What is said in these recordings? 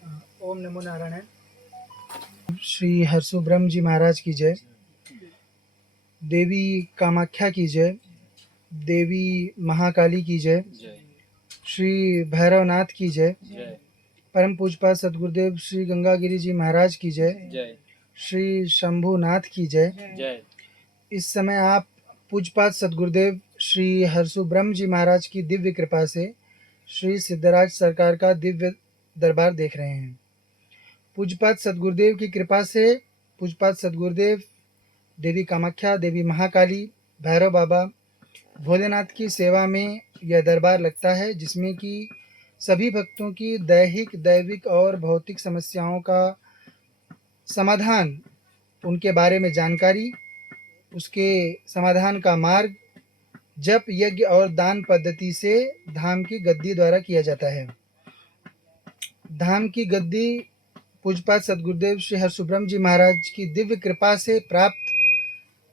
ओम नमो नारायण। श्री हरसु ब्रह्म जी महाराज की जय। देवी कामाख्या की जय। देवी महाकाली की जय। श्री भैरवनाथ की जय। परम पूजपाद सदगुरुदेव श्री गंगागिरी जी महाराज की जय। श्री शंभुनाथ की जय। इस समय आप पूजपाद सदगुरुदेव श्री हरसु ब्रह्म जी महाराज की दिव्य कृपा से श्री सिद्धराज सरकार का दिव्य दरबार देख रहे हैं। पूजपाद सदगुरुदेव की कृपा से पूजपाद सदगुरुदेव, देवी कामाख्या, देवी महाकाली, भैरव बाबा, भोलेनाथ की सेवा में यह दरबार लगता है, जिसमें कि सभी भक्तों की दैहिक, दैविक और भौतिक समस्याओं का समाधान, उनके बारे में जानकारी, उसके समाधान का मार्ग जप, यज्ञ और दान पद्धति से धाम की गद्दी द्वारा किया जाता है। धाम की गद्दी पूजपाद सदगुरुदेव श्री हरसुब्रह्म जी महाराज की दिव्य कृपा से प्राप्त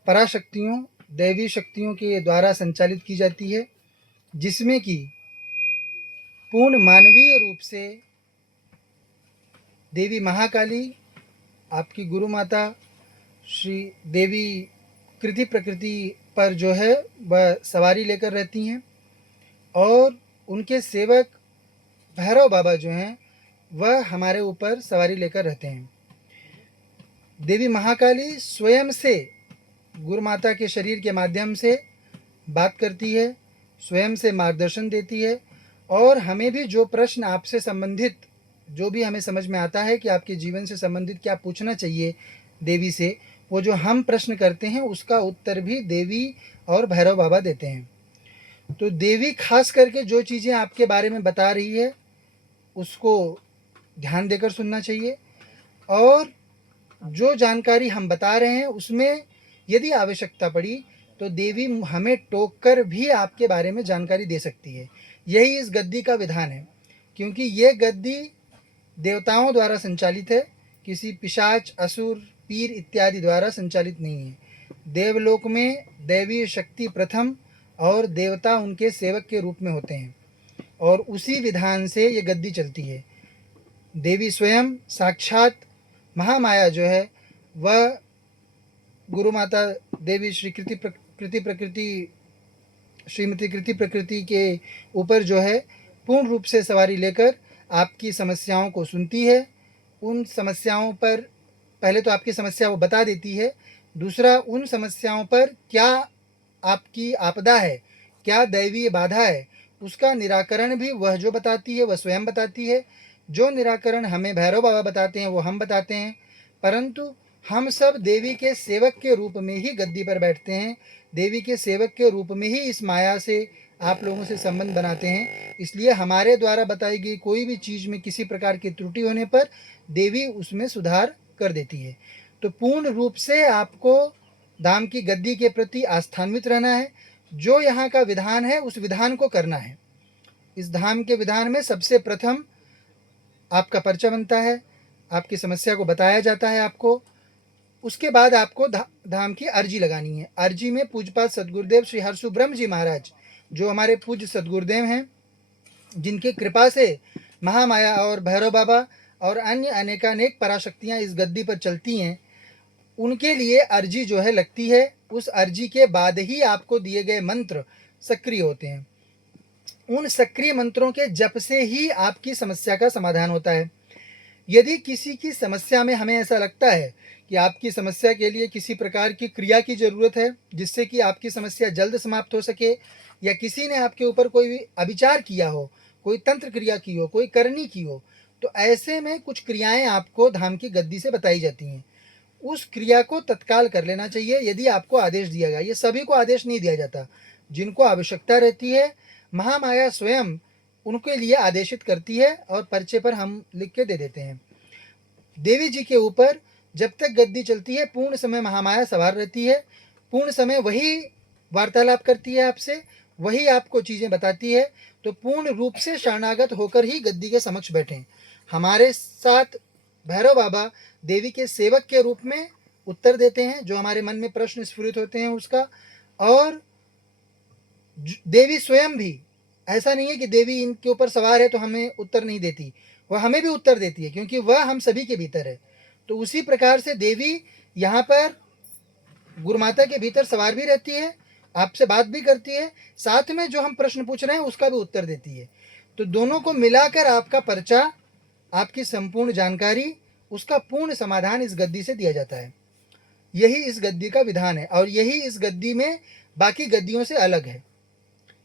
पराशक्तियों, दैवी शक्तियों के द्वारा संचालित की जाती है, जिसमें कि पूर्ण मानवीय रूप से देवी महाकाली, आपकी गुरु माता श्री देवी कृति प्रकृति पर जो है वह सवारी लेकर रहती हैं, और उनके सेवक भैरव बाबा जो हैं वह हमारे ऊपर सवारी लेकर रहते हैं। देवी महाकाली स्वयं से गुरु माता के शरीर के माध्यम से बात करती है, स्वयं से मार्गदर्शन देती है, और हमें भी जो प्रश्न आपसे संबंधित, जो भी हमें समझ में आता है कि आपके जीवन से संबंधित क्या पूछना चाहिए देवी से, वो जो हम प्रश्न करते हैं उसका उत्तर भी देवी और भैरव बाबा देते हैं। तो देवी खास करके जो चीज़ें आपके बारे में बता रही है उसको ध्यान देकर सुनना चाहिए, और जो जानकारी हम बता रहे हैं उसमें यदि आवश्यकता पड़ी तो देवी हमें टोक कर भी आपके बारे में जानकारी दे सकती है। यही इस गद्दी का विधान है, क्योंकि ये गद्दी देवताओं द्वारा संचालित है, किसी पिशाच, असुर, पीर इत्यादि द्वारा संचालित नहीं है। देवलोक में दैवीय शक्ति प्रथम और देवता उनके सेवक के रूप में होते हैं, और उसी विधान से ये गद्दी चलती है। देवी स्वयं साक्षात महामाया जो है वह गुरु माता देवी श्री कृति प्रकृति श्रीमती कृति प्रकृति के ऊपर जो है पूर्ण रूप से सवारी लेकर आपकी समस्याओं को सुनती है। उन समस्याओं पर पहले तो आपकी समस्या वो बता देती है, दूसरा उन समस्याओं पर क्या आपकी आपदा है, क्या दैवीय बाधा है, उसका निराकरण भी वह जो बताती है वह स्वयं बताती है। जो निराकरण हमें भैरव बाबा बताते हैं वो हम बताते हैं, परंतु हम सब देवी के सेवक के रूप में ही गद्दी पर बैठते हैं, देवी के सेवक के रूप में ही इस माया से आप लोगों से संबंध बनाते हैं। इसलिए हमारे द्वारा बताई गई कोई भी चीज़ में किसी प्रकार की त्रुटि होने पर देवी उसमें सुधार कर देती है। तो पूर्ण रूप से आपको धाम की गद्दी के प्रति आस्थान्वित रहना है। जो यहाँ का विधान है उस विधान को करना है। इस धाम के विधान में सबसे प्रथम आपका परिचय बनता है, आपकी समस्या को बताया जाता है आपको, उसके बाद आपको धाम की अर्जी लगानी है। अर्जी में पूजपाद सदगुरुदेव श्री हरसु ब्रह्म जी महाराज, जो हमारे पूज्य सदगुरुदेव हैं, जिनकी कृपा से महामाया और भैरव बाबा और अन्य अनेकानेक पराशक्तियाँ इस गद्दी पर चलती हैं, उनके लिए अर्जी जो है लगती है। उस अर्जी के बाद ही आपको दिए गए मंत्र सक्रिय होते हैं। उन सक्रिय मंत्रों के जप से ही आपकी समस्या का समाधान होता है। यदि किसी की समस्या में हमें ऐसा लगता है कि आपकी समस्या के लिए किसी प्रकार की क्रिया की ज़रूरत है जिससे कि आपकी समस्या जल्द समाप्त हो सके, या किसी ने आपके ऊपर कोई भी अभिचार किया हो, कोई तंत्र क्रिया की हो, कोई करनी की हो, तो ऐसे में कुछ क्रियाएं आपको धाम की गद्दी से बताई जाती हैं। उस क्रिया को तत्काल कर लेना चाहिए यदि आपको आदेश दिया गया। ये सभी को आदेश नहीं दिया जाता, जिनको आवश्यकता रहती है महामाया स्वयं उनके लिए आदेशित करती है, और पर्चे पर हम लिख के दे देते हैं। देवी जी के ऊपर जब तक गद्दी चलती है पूर्ण समय महामाया सवार रहती है, पूर्ण समय वही वार्तालाप करती है आपसे, वही आपको चीज़ें बताती है। तो पूर्ण रूप से शरणागत होकर ही गद्दी के समक्ष बैठें। हमारे साथ भैरव बाबा देवी के सेवक के रूप में उत्तर देते हैं जो हमारे मन में प्रश्न स्फुरित होते हैं उसका, और देवी स्वयं भी, ऐसा नहीं है कि देवी इनके ऊपर सवार है तो हमें उत्तर नहीं देती, वह हमें भी उत्तर देती है, क्योंकि वह हम सभी के भीतर है। तो उसी प्रकार से देवी यहाँ पर गुरु माता के भीतर सवार भी रहती है, आपसे बात भी करती है, साथ में जो हम प्रश्न पूछ रहे हैं उसका भी उत्तर देती है। तो दोनों को मिलाकर आपका पर्चा, आपकी संपूर्ण जानकारी, उसका पूर्ण समाधान इस गद्दी से दिया जाता है। यही इस गद्दी का विधान है, और यही इस गद्दी में बाकी गद्दियों से अलग है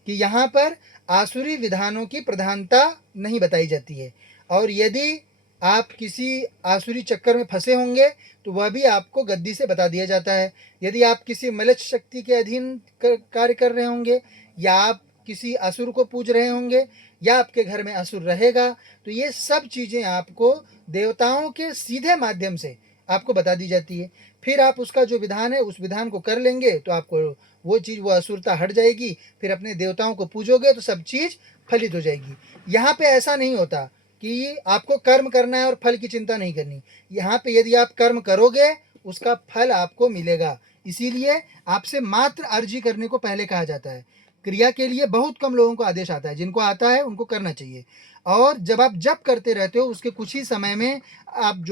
कि यहाँ पर आसुरी विधानों की प्रधानता नहीं बताई जाती है। और यदि आप किसी आसुरी चक्कर में फंसे होंगे तो वह भी आपको गद्दी से बता दिया जाता है। यदि आप किसी मलच शक्ति के अधीन कार्य कर रहे होंगे, या आप किसी असुर को पूज रहे होंगे, या आपके घर में असुर रहेगा, तो ये सब चीज़ें आपको देवताओं के सीधे माध्यम से आपको बता दी जाती है। फिर आप उसका जो विधान है उस विधान को कर लेंगे तो आपको वो चीज़, वो असुरता हट जाएगी। फिर अपने देवताओं को पूजोगे तो सब चीज़ फलित हो जाएगी। यहाँ पे ऐसा नहीं होता कि आपको कर्म करना है और फल की चिंता नहीं करनी। यहाँ पे यदि आप कर्म करोगे उसका फल आपको मिलेगा। इसीलिए आपसे मात्र अर्जी करने को पहले कहा जाता है। क्रिया के लिए बहुत कम लोगों को आदेश आता है, जिनको आता है उनको करना चाहिए। और जब आप जप करते रहते हो उसके कुछ ही समय में आप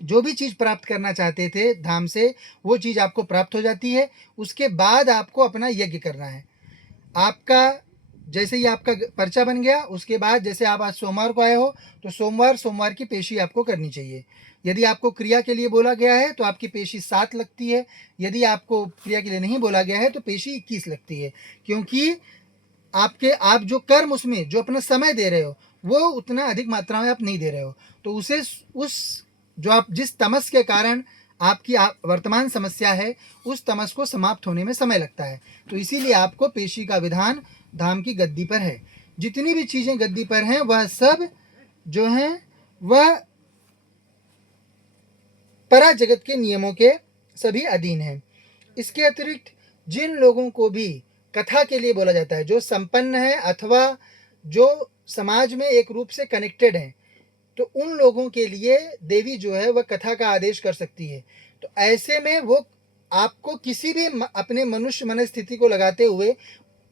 जो भी चीज़ प्राप्त करना चाहते थे धाम से, वो चीज़ आपको प्राप्त हो जाती है। उसके बाद आपको अपना यज्ञ करना है। आपका जैसे ही आपका पर्चा बन गया, उसके बाद जैसे आप आज सोमवार को आए हो तो सोमवार की पेशी आपको करनी चाहिए। यदि आपको क्रिया के लिए बोला गया है तो आपकी पेशी 7 लगती है। यदि आपको क्रिया के लिए नहीं बोला गया है तो पेशी 21 लगती है, क्योंकि आप जो कर्म उसमें जो अपना समय दे रहे हो वो उतना अधिक मात्रा में आप नहीं दे रहे हो। तो उसे उस जो आप जिस तमस के कारण आपकी वर्तमान समस्या है, उस तमस को समाप्त होने में समय लगता है। तो इसीलिए आपको पेशी का विधान धाम की गद्दी पर है। जितनी भी चीज़ें गद्दी पर हैं वह सब जो हैं वह परा जगत के नियमों के सभी अधीन हैं। इसके अतिरिक्त जिन लोगों को भी कथा के लिए बोला जाता है, जो संपन्न है अथवा जो समाज में एक रूप से कनेक्टेड हैं, तो उन लोगों के लिए देवी जो है वह कथा का आदेश कर सकती है। तो ऐसे में वो आपको किसी भी अपने मनुष्य मन स्थिति को लगाते हुए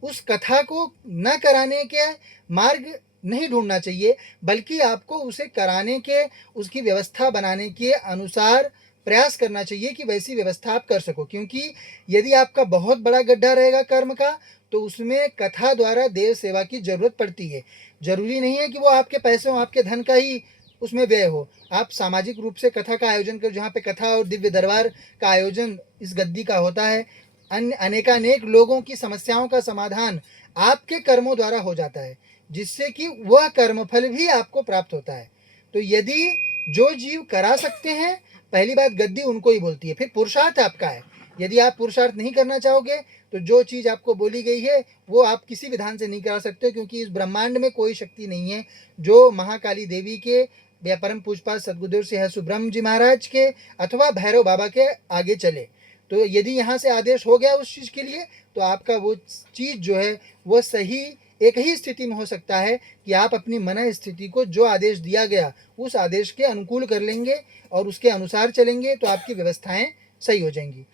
उस कथा को न कराने के मार्ग नहीं ढूंढना चाहिए, बल्कि आपको उसे कराने के, उसकी व्यवस्था बनाने के अनुसार प्रयास करना चाहिए कि वैसी व्यवस्था आप कर सको। क्योंकि यदि आपका बहुत बड़ा गड्ढा रहेगा कर्म का, तो उसमें कथा द्वारा देव सेवा की जरूरत पड़ती है। जरूरी नहीं है कि वो आपके पैसों, आपके धन का ही उसमें व्यय हो। आप सामाजिक रूप से कथा का आयोजन कर, जहाँ पे कथा और दिव्य दरबार का आयोजन इस गद्दी का होता है, अन्य अनेकानेक लोगों की समस्याओं का समाधान आपके कर्मों द्वारा हो जाता है, जिससे कि वह कर्मफल भी आपको प्राप्त होता है। तो यदि जो जीव करा सकते हैं, पहली बात गद्दी उनको ही बोलती है। फिर पुरुषार्थ आपका है। यदि आप पुरुषार्थ नहीं करना चाहोगे तो जो चीज़ आपको बोली गई है वो आप किसी विधान से नहीं करा सकते, क्योंकि इस ब्रह्मांड में कोई शक्ति नहीं है जो महाकाली देवी के या परम पूजपाल सदगुरुदेव सिंह सुब्रह्म जी महाराज के अथवा भैरव बाबा के आगे चले। तो यदि यहाँ से आदेश हो गया उस चीज़ के लिए, तो आपका वो चीज़ जो है वो सही एक ही स्थिति में हो सकता है कि आप अपनी मन स्थिति को जो आदेश दिया गया उस आदेश के अनुकूल कर लेंगे और उसके अनुसार चलेंगे, तो आपकी व्यवस्थाएं सही हो जाएंगी।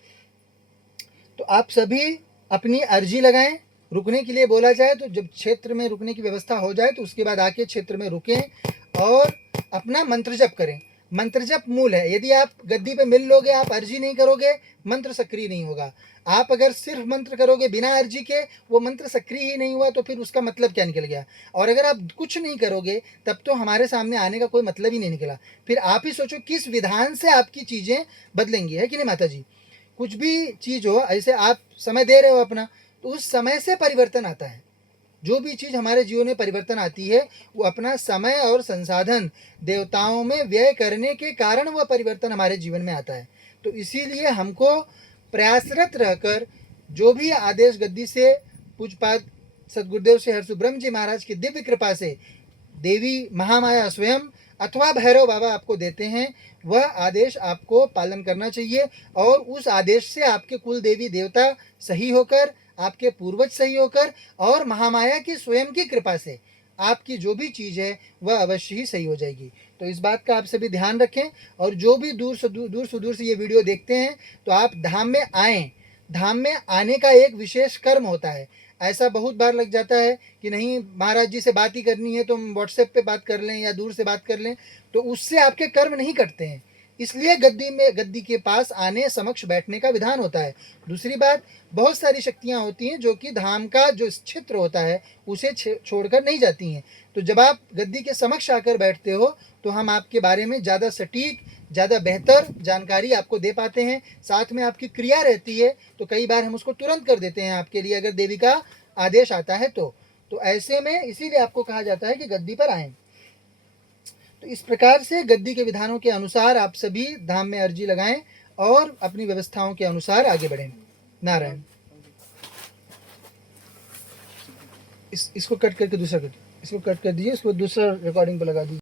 तो आप सभी अपनी अर्जी लगाएं। रुकने के लिए बोला जाए तो जब क्षेत्र में रुकने की व्यवस्था हो जाए तो उसके बाद आके क्षेत्र में रुकें और अपना मंत्र जप करें। मंत्र जप मूल है। यदि आप गद्दी पे मिल लोगे, आप अर्जी नहीं करोगे, मंत्र सक्रिय नहीं होगा। आप अगर सिर्फ मंत्र करोगे बिना अर्जी के, वो मंत्र सक्रिय ही नहीं हुआ, तो फिर उसका मतलब क्या निकल गया। और अगर आप कुछ नहीं करोगे तब तो हमारे सामने आने का कोई मतलब ही नहीं निकला। फिर आप ही सोचो किस विधान से आपकी चीज़ें बदलेंगी, है कि नहीं माता जी। कुछ भी चीज़ हो, ऐसे आप समय दे रहे हो अपना, तो उस समय से परिवर्तन आता है। जो भी चीज़ हमारे जीवन में परिवर्तन आती है वो अपना समय और संसाधन देवताओं में व्यय करने के कारण वह परिवर्तन हमारे जीवन में आता है। तो इसीलिए हमको प्रयासरत रहकर जो भी आदेश गद्दी से पूजपाद सदगुरुदेव से हरसुब्रह्म जी महाराज की दिव्य कृपा से देवी महामाया स्वयं अथवा भैरव बाबा आपको देते हैं, वह आदेश आपको पालन करना चाहिए। और उस आदेश से आपके कुल देवी देवता सही होकर, आपके पूर्वज सही होकर और महामाया की स्वयं की कृपा से आपकी जो भी चीज़ है वह अवश्य ही सही हो जाएगी। तो इस बात का आप सभी ध्यान रखें। और जो भी दूर सुदूर से ये वीडियो देखते हैं, तो आप धाम में आएँ। धाम में आने का एक विशेष कर्म होता है। ऐसा बहुत बार लग जाता है कि नहीं, महाराज जी से बात ही करनी है तो हम व्हाट्सएप पे बात कर लें या दूर से बात कर लें, तो उससे आपके कर्म नहीं कटते हैं। इसलिए गद्दी के पास आने, समक्ष बैठने का विधान होता है। दूसरी बात, बहुत सारी शक्तियां होती हैं जो कि धाम का जो क्षेत्र होता है उसे छोड़कर नहीं जाती हैं। तो जब आप गद्दी के समक्ष आकर बैठते हो तो हम आपके बारे में ज़्यादा सटीक, ज़्यादा बेहतर जानकारी आपको दे पाते हैं। साथ में आपकी क्रिया रहती है तो कई बार हम उसको तुरंत कर देते हैं आपके लिए, अगर देवी का आदेश आता है तो ऐसे में इसीलिए आपको कहा जाता है कि गद्दी पर आएं। तो इस प्रकार से गद्दी के विधानों के अनुसार आप सभी धाम में अर्जी लगाएं और अपनी व्यवस्थाओं के अनुसार आगे बढ़ें। नारायण। इसको कट करके दूसरा कर, इसको कट कर दीजिए, इसको दूसरा रिकॉर्डिंग पर लगा दीजिए।